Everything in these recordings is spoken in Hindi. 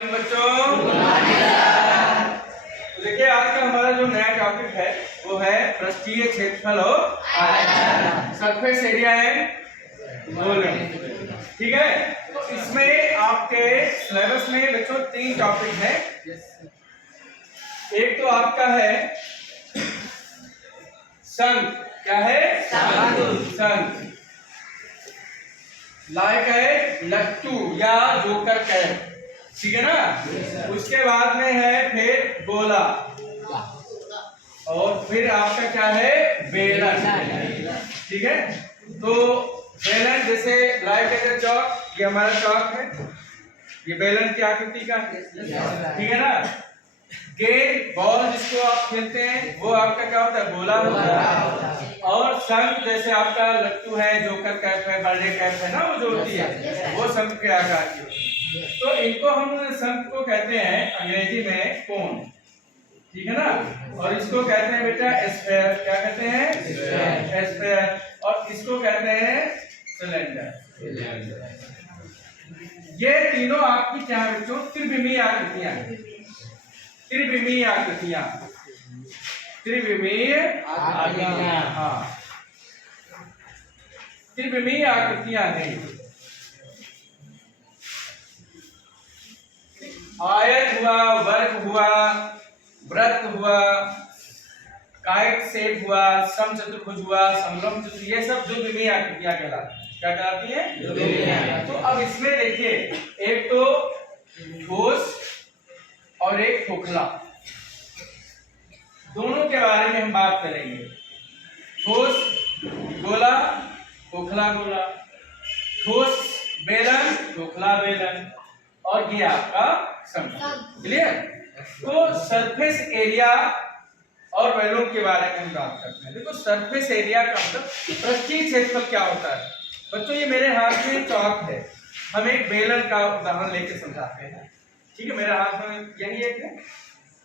बच्चों देखिए, आज का हमारा जो नया टॉपिक है वो है पृष्ठीय क्षेत्रफल और आयतन, सरफेस एरिया एंड वॉल्यूम। ठीक है, तो इसमें आपके सिलेबस में बच्चों 3 टॉपिक है। एक तो आपका है संघ, क्या है संघ, लाइक है लट्टू या जोकर कैप, ठीक है ना। उसके बाद में है फिर गोला और फिर आपका क्या है बेलन, ठीक है। तो बेलन जैसे लाइक है चौक, ये हमारा चौक है, ये बेलन की आकृति का, ठीक है ना। गेंद बॉल जिसको आप खेलते हैं वो आपका क्या होता है, गोला होता है। और शंख जैसे आपका लट्टू है, जोकर कैप है, बर्थडे कैप है ना, वो जो होती है वो शंख के आकार की होती है। तो इनको हम शंख को कहते हैं अंग्रेजी में कोन, ठीक है ना। और इसको कहते हैं बेटा स्फेयर, क्या कहते हैं स्फेयर, और इसको कहते हैं सिलेंडर। ये तीनों आपकी क्या है बच्चों, त्रिविमीय आकृतियां हैं। त्रिविमीय आकृतियां, त्रिविमीय आकृतियां, हाँ त्रिविमीय आकृतियां हैं। आयत हुआ, वर्ग हुआ, वृत्त हुआ, काइट शेप हुआ, समचतुर्भुज हुआ, समलंब चतुर्भुज, ये सब द्विविमीय आकृतियां कहलाती हैं। क्या कहलाती हैं? तो अब इसमें देखिए, एक तो ठोस और एक खोखला, दोनों के बारे में हम बात करेंगे। ठोस गोला, खोखला गोला, ठोस बेलन, खोखला बेलन, और ये आपका समतल। क्लियर? तो सरफेस एरिया और वॉल्यूम के बारे में हम बात करते हैं। देखो, सरफेस एरिया का मतलब पृष्ठीय क्षेत्रफल क्या होता है। बच्चों, ये मेरे हाथ में चौक है, हम एक बेलन का उदाहरण लेके समझाते हैं, ठीक है। मेरे हाथ में यही एक है।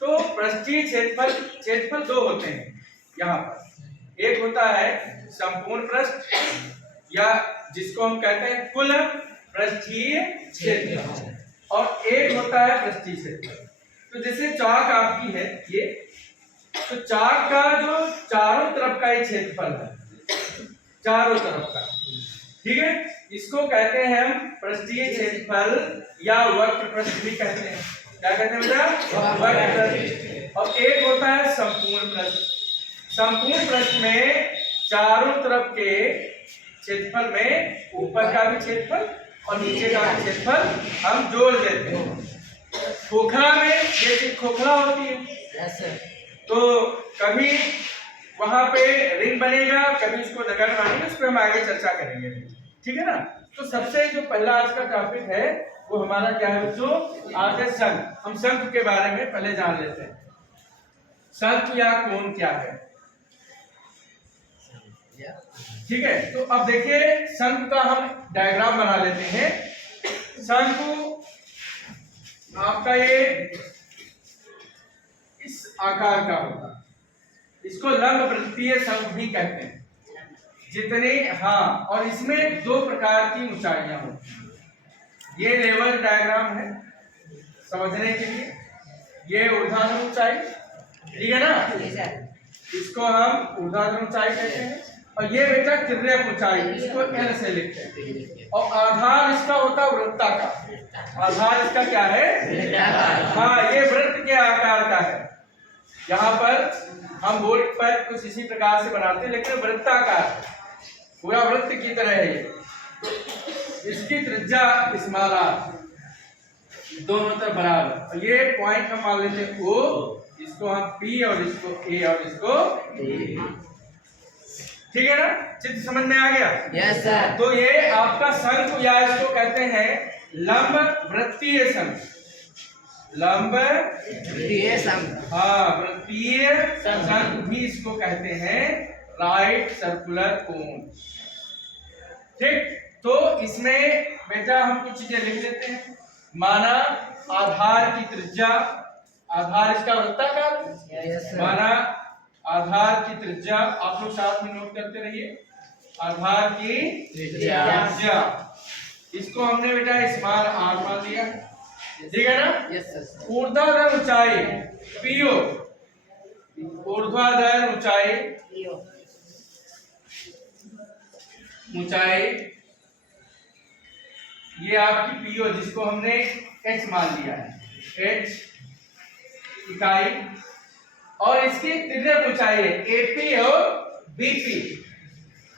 तो पृष्ठीय क्षेत्रफल 2 होते हैं यहाँ पर। एक होता है संपूर्ण पृष्ठ, या जिसको हम कहते हैं कुल पृष्ठीय क्षेत्रफल, और एक होता है पृष्ठीय क्षेत्रफल। तो जैसे चाक आपकी है ये, तो चाक का जो चारों तरफ का ही क्षेत्रफल है, चारों तरफ का, ठीक है, इसको कहते हैं हम पृष्ठीय क्षेत्रफल, या वक्र पृष्ठ भी कहते हैं। क्या कहते हैं बेटा? वक्र पृष्ठ। और एक होता है संपूर्ण पृष्ठ। संपूर्ण पृष्ठ में चारों तरफ के क्षेत्रफल में ऊपर का भी क्षेत्रफल और नीचे का भी क्षेत्रफल हम जोड़ देते हैं। खोखला में ये चीज खोखला होती है, तो कभी वहां पे रिंग बनेगा, कभी इसको नगर मानेंगे, उस पर हम आगे चर्चा करेंगे, ठीक है ना। तो सबसे जो पहला आज का टॉपिक है वो हमारा क्या है बच्चों, आज शंख। हम शंख के बारे में पहले जान लेते हैं। शंख या कोन क्या है, ठीक है। तो अब देखिए, शंख का हम डायग्राम बना लेते हैं। शंख आपका ये इस आकार का होता है, इसको लंब वृत्तीय शंख भी कहते हैं। जितने, हाँ, और इसमें 2 प्रकार की ऊंचाइयां होती हैं। ये लेवल डायग्राम है समझने के लिए, ये ऊर्ध्वाधर ऊंचाई, ठीक है ना, इसको हम ऊर्ध्वाधर ऊंचाई कहते हैं। और ये बेटा तिर्यक ऊंचाई, इसको L से लिखते हैं। और आधार इसका होता है वृत्ताकार। आधार इसका क्या है? हाँ, ये वृत्त के आकार का है। यहाँ पर हम बोर्ड पर कुछ इसी प्रकार से बनाते हैं, लेकिन वृत्ताकार, पूरा वृत्त की तरह है। इसकी त्रिज्या स्मॉल r, दोनों तरफ बराबर। और ये पॉइंट हम मान लेते हैं O, इसको हम P, और इसको A, और इसको D, ठीक है ना। चित्र समझ में आ गया? Yes sir. तो ये आपका शंख, या इसको कहते हैं लंब वृत्तीय शंख। लंब वृत्तीय शंख, हाँ, वृत्तीय शंख भी इसको कहते हैं, राइट सर्कुलर कोन, ठीक। तो इसमें बेटा हम कुछ चीजें लिख लेते हैं। माना आधार की त्रिज्या, आधार इसका वृत्ताकार, माना आधार की त्रिज्या, आप लोग साथ में नोट करते रहिए। आधार की त्रिज्या, इसको हमने बेटा स्मॉल r मान लिया। ठीक है ना। Yes sir. ऊर्ध्वाधर ऊंचाई पीओ, ऊर्ध्वाधर ऊंचाई, ऊंचाई ये आपकी पीओ जिसको हमने एच मान लिया है, एच इकाई, और इसकी तिर्यक ऊंचाई है एपी और बीपी,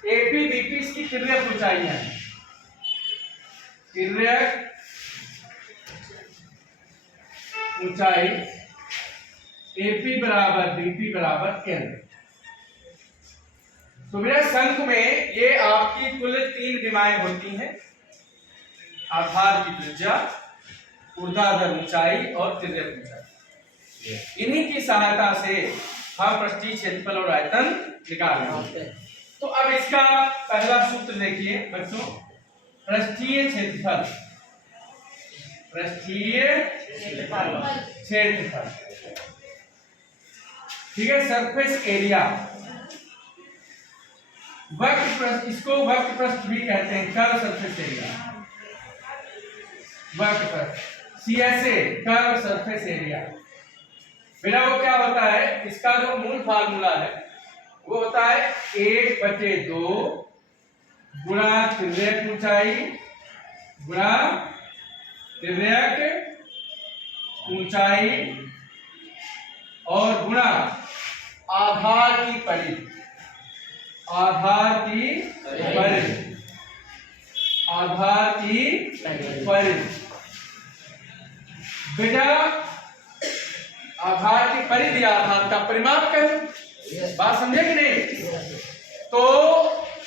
एपी बीपी इसकी तिर्यक ऊंचाई है, तिर्यक ऊंचाई एपी बराबर बीपी बराबर एल। तो मेरा शंकु में ये आपकी कुल 3 विमाएं होती हैं, आधार की त्रिज्या, ऊर्ध्वाधर ऊंचाई और तिर्यक ऊंचाई। इन्हीं की सहायता से हम पृष्ठीय क्षेत्रफल और आयतन निकाल लेंगे। तो अब इसका पहला सूत्र देखिए बच्चों, पृष्ठीय क्षेत्रफल, पृष्ठीय क्षेत्रफल, ठीक है, सरफेस एरिया, वक्र पृष्ठ, इसको वक्र पृष्ठ भी कहते हैं, कर्व सरफेस एरिया, वक्र पृष्ठ, सीएसए कर्व सरफेस एरिया। मेरा वो क्या होता है, इसका जो मूल फार्मूला है वो होता है 1/2 गुणा तिर्यक ऊंचाई गुणा तिर्यक ऊंचाई और गुणा आधार की परिधि, आधार की परिधि, आधार की परिधि। बेटा आधार की परिधि, आधार का परिमाप करो, बात समझे कि नहीं। तो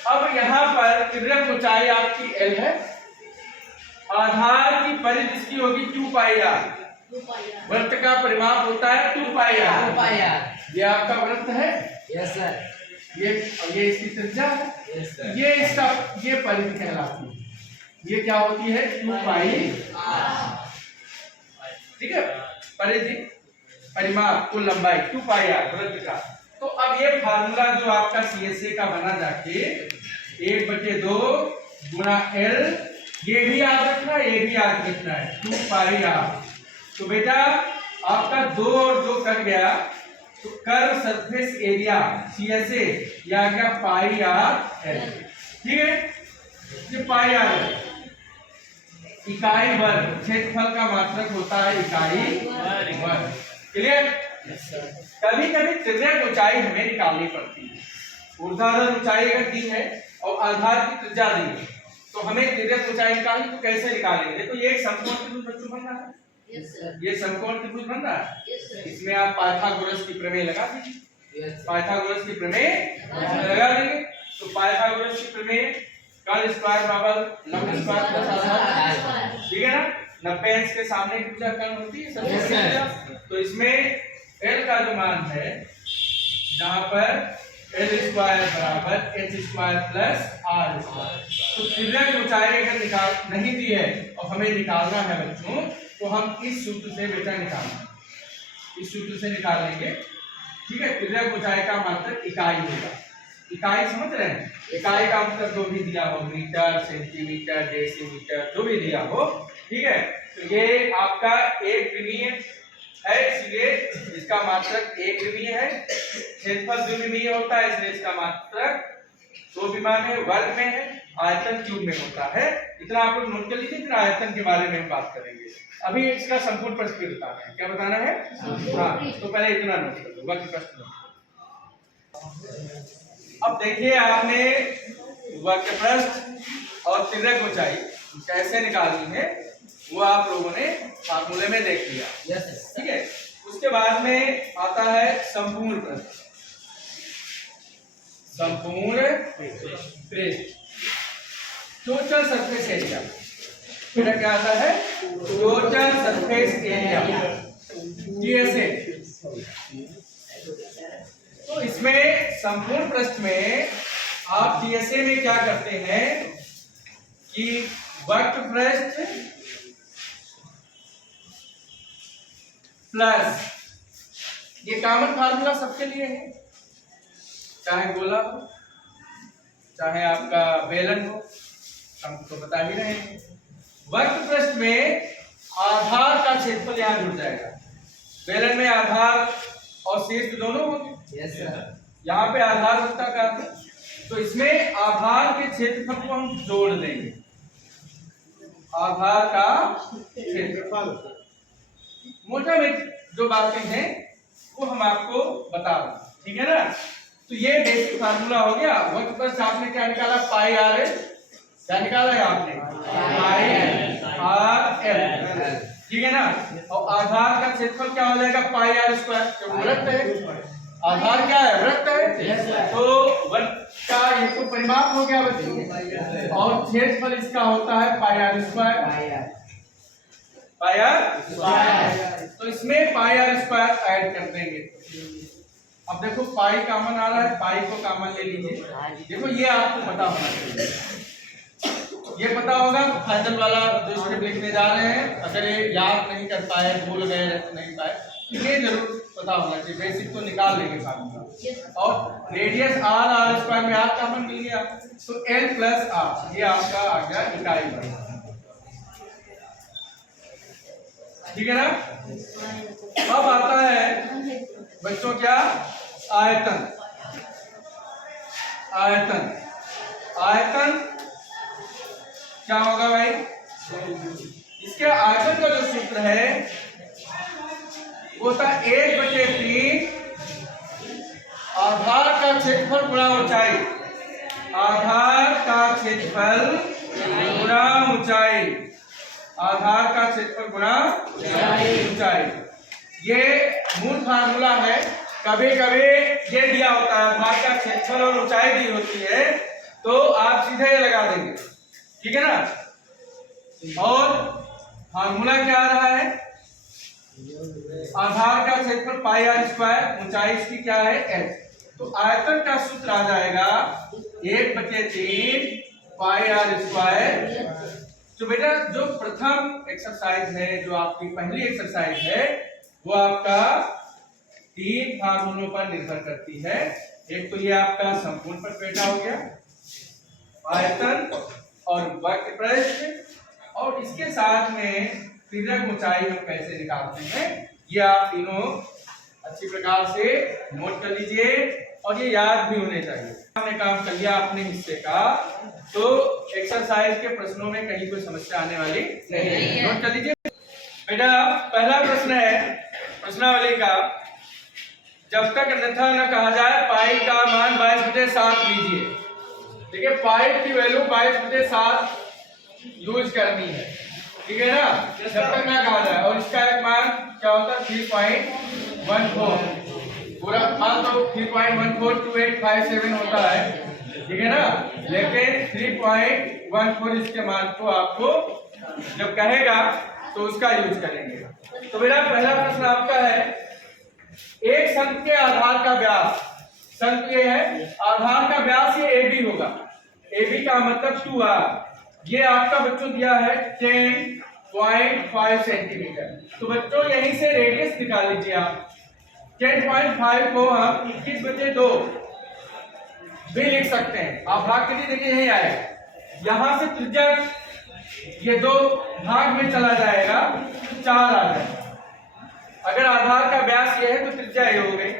अब यहां पर तिर्यक ऊंचाई आपकी एल है, आधार की परिधि इसकी होगी 2 पाई आर, वृत्त का परिमाप होता है 2 पाई आर। ये आपका वृत्त है, यस सर। ये इसकी त्रिज्या है, यस सर। ये इसका ये परिधि कहलाती है, ये क्या होती है 2 पाई आर, ठीक है। परिधि परिमाप कुल लंबाई 2 पाई आर वृत्त का। तो अब ये फार्मूला जो आपका सीएसए का बना जाके 1/2 गुणा एल, ये भी याद रखना है, ये भी याद रखना है 2 पाई आर। तो बेटा आपका 2 और 2 कट गया, तो कर्व सरफेस एरिया सीएसए ये आ गया पाई आर एल, ठीक है। ये पाई आर है, इकाई वर्ग, क्षेत्रफल का मात्रक होता है इकाई वर्ग, क्लियर। कभी कभी तिर्यक ऊंचाई हमें निकालनी पड़ती है, ऊर्ध्वाधर ऊंचाई अगर दी है और आधार की त्रिज्या दी है तो हमें तिर्यक ऊंचाई निकालनी, तो कैसे निकालेंगे। तो ये एक समकोण त्रिभुज बच्चों बन रहा है, ये समकोण त्रिभुज बन रहा है, इसमें आप पाइथागोरस की प्रमेय लगा दीजिए, पाइथागोरस की प्रमेय लगा देंगे। तो पाइथागोरस की प्रमेय कर्ल स्क्वायर बराबर लंब स्क्वायर प्लस आधार, ठीक है ना। 90 अंश के सामने की भुजा कर्ल होती है सबसे। तो इसमें एल का जो मान है, जहां पर एल स्क्वायर बराबर H square plus R square, तो तिर्यक ऊंचाई अगर निकाल नहीं दी है और हमें निकालना है बच्चों, तो हम इस सूत्र से बेटा निकालेंगे, इस सूत्र से निकाल लेंगे, ठीक है। तिर्यक ऊंचाई का मात्रक इकाई होगा, इकाई समझ रहे हैं, इकाई का मतलब जो भी दिया हो, मीटर सेंटीमीटर डेसीमीटर जो भी दिया हो, ठीक है। तो ये आपका 1 विमीय है, इसलिए इसका मात्रक 1 विमीय है, क्षेत्रफल 2 विमीय होता है, इसलिए इसका मात्रक 2 विमा में वर्ग में है, आयतन क्यूब में होता है। इतना आप लोग नोट कर लीजिए, फिर आयतन के बारे में हम बात करेंगे। अभी इसका संपूर्ण प्रश्न बताना है, क्या बताना है, हाँ। तो पहले इतना नोट कर दो, वक्र प्रश्न। अब देखिए आपने वक्र पृष्ठ और तिर्यक ऊंचाई कैसे निकालनी है वो आप लोगों ने फार्मूले में देख लिया, ठीक है। उसके बाद में आता है संपूर्ण पृष्ठ, संपूर्ण पृष्ठ, टोटल सरफेस एरिया, फिर क्या आता है टोटल सरफेस एरिया टीएसए। तो इसमें संपूर्ण पृष्ठ में आप टीएसए में क्या करते हैं कि वक्र पृष्ठ प्लस, ये कॉमन फार्मूला सबके लिए है, चाहे गोला हो चाहे आपका बेलन हो, हम तो बता ही रहे हैं। वक्र पृष्ठ में आधार का क्षेत्रफल यहाँ जुड़ जाएगा। बेलन में आधार और शीर्ष दोनों होंगे। Yes sir. यहाँ पे आधार वृत्ताकार है, तो इसमें आधार के क्षेत्रफल को हम जोड़ देंगे। आधार का क्षेत्रफल मोटा में जो बातें हैं वो हम आपको बता रहे हैं, ठीक है ना। तो ये बेसिक फार्मूला हो गया। वक्त पर आपने क्या निकाला, पाई आर एल। क्या निकाला है आपने, पाई आर एल, ठीक है ना। और आधार का क्षेत्रफल क्या हो जाएगा, पाई आर स्क्वायर, जो वृत्त है। आधार क्या है, वृत्त है, तो वृत्त का ये तो परिमाप हो गया बच्चों, और क्षेत्रफल इसका होता है pi r square. Pi r square, तो इसमें पाई आर स्क्वायर ऐड कर देंगे। अब देखो पाई कॉमन आ रहा है, पाई को कॉमन ले लीजिए। देखो ये आपको पता होना चाहिए, ये पता होगा तो फाइनल वाला जो स्क्रिप्ट लिखने जा रहे हैं, अगर ये याद नहीं कर पाए, भूल गए, नहीं पाए, ये जरूर पता होना चाहिए। बेसिक तो निकाल लेंगे फार्मूला। और रेडियस आर, आर स्क्वायर में आर कॉमन मिल गया, तो एल प्लस आर, ये आपका आ गया इकाई बल, ठीक है ना। अब आता है बच्चों क्या, आयतन। आयतन, आयतन क्या होगा भाई, इसके आयतन का जो सूत्र है वो था 1/3 आधार का क्षेत्रफल गुणा ऊंचाई। आधार का क्षेत्रफल गुणा ऊंचाई, आधार का क्षेत्रफल गुणा ऊंचाई, ये मूल फार्मूला है। कभी कभी ये दिया होता है, आधार का क्षेत्रफल और ऊंचाई दी होती है, तो आप सीधे ये लगा देंगे, ठीक है ना। और फार्मूला क्या आ रहा है, आधार का क्षेत्रफल पाई आर स्क्वायर, ऊंचाई इसकी क्या है, एल। तो आयतन का सूत्र आ जाएगा 1/3 पाई आर स्क्वायर। तो बेटा जो प्रथम एक्सरसाइज है, जो आपकी पहली एक्सरसाइज है, वो आपका 3 फार्मूलों पर निर्भर करती है। एक तो ये आपका संपूर्ण पटपेटा हो गया, आयतन और वक्रपृष्ठ, और इसके साथ में तिर्यक ऊंचाई हम कैसे निकालते हैं, ये आप तीनों अच्छी प्रकार से नोट कर लीजिए, और ये याद भी होने चाहिए। हमने काम कर लिया अपने हिस्से का, तो एक्सरसाइज के प्रश्नों में कहीं कोई समस्या आने वाली नहीं है। नोट कर लीजिए बेटा। पहला प्रश्न है प्रश्नावली का, जब तक अन्यथा न कहा जाए पाई का मान 22/7 लीजिए। देखिए पाई की वैल्यू 22/7 यूज करनी है, ठीक है ना, जब तक ना कहा जाए। और इसका एक मान क्या होता है, 3.14, पूरा मान तो 3.142857 होता है, ठीक है ना, लेकिन 3.14 इसके मान को आपको जब कहेगा तो उसका यूज करेंगे। तो मेरा पहला प्रश्न आपका है, एक शंकु के आधार का व्यास, शंकु ये है, आधार का व्यास ये AB होगा, AB का मतलब 2r, ये आपका बच्चों दिया है 10.5 सेंटीमीटर। तो बच्चों यहीं से रेडियस निकाल लीजिए आप। 10.5 को हम 21/2 भी लिख सकते हैं। आप भाग के लिए देखिए यही आएगा, यहां से त्रिज्या ये 2 भाग में चला जाएगा, 4 आ जाएगा। अगर आधार का व्यास ये है तो त्रिज्या ये हो गई।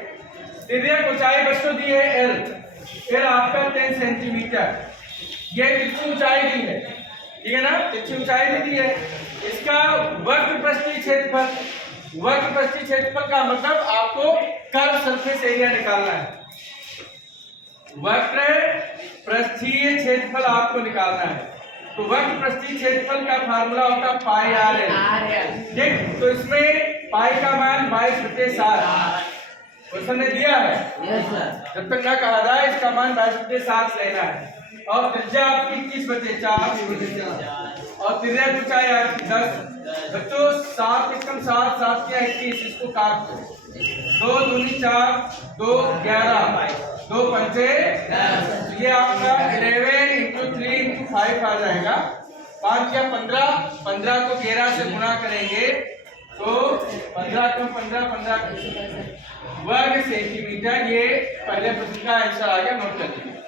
तिर्यक ऊंचाई बच्चों दी है एल, एल आपका 10 सेंटीमीटर, ये तिरछी ऊंचाई दी है, ठीक है ना, तिरछी ऊंचाई भी दी है। इसका वक्रपृष्ठीय क्षेत्रफल, वक्रपृष्ठीय क्षेत्रफल का मतलब आपको कर्व सरफेस एरिया निकालना है। वक्रपृष्ठीय क्षेत्रफल आपको निकालना है, तो वक्रपृष्ठीय क्षेत्रफल का फार्मूला होता है पाई आर एल, ठीक। तो इसमें पाई का मान 22/7 क्वेश्चन ने दिया है, जब तक ना कहा जाए इसका मान 22/7 लेना है। और त्रिज्या आपकी 21/4 और तिर्यक ऊंचाई आपकी 10। बच्चों 7 एकम 7, 7 के 21, इसको काट दो, 2 दूनी 4, 2 11, 2 पंचे 10। ये आपका 11 × 3 × 5 आ जाएगा। 5 या 15, 15 को 11 से गुणा करेंगे तो 15 × 15 वर्ग सेंटीमीटर। ये पहले प्रश्न का आंसर आ गया, नोट कर लीजिए।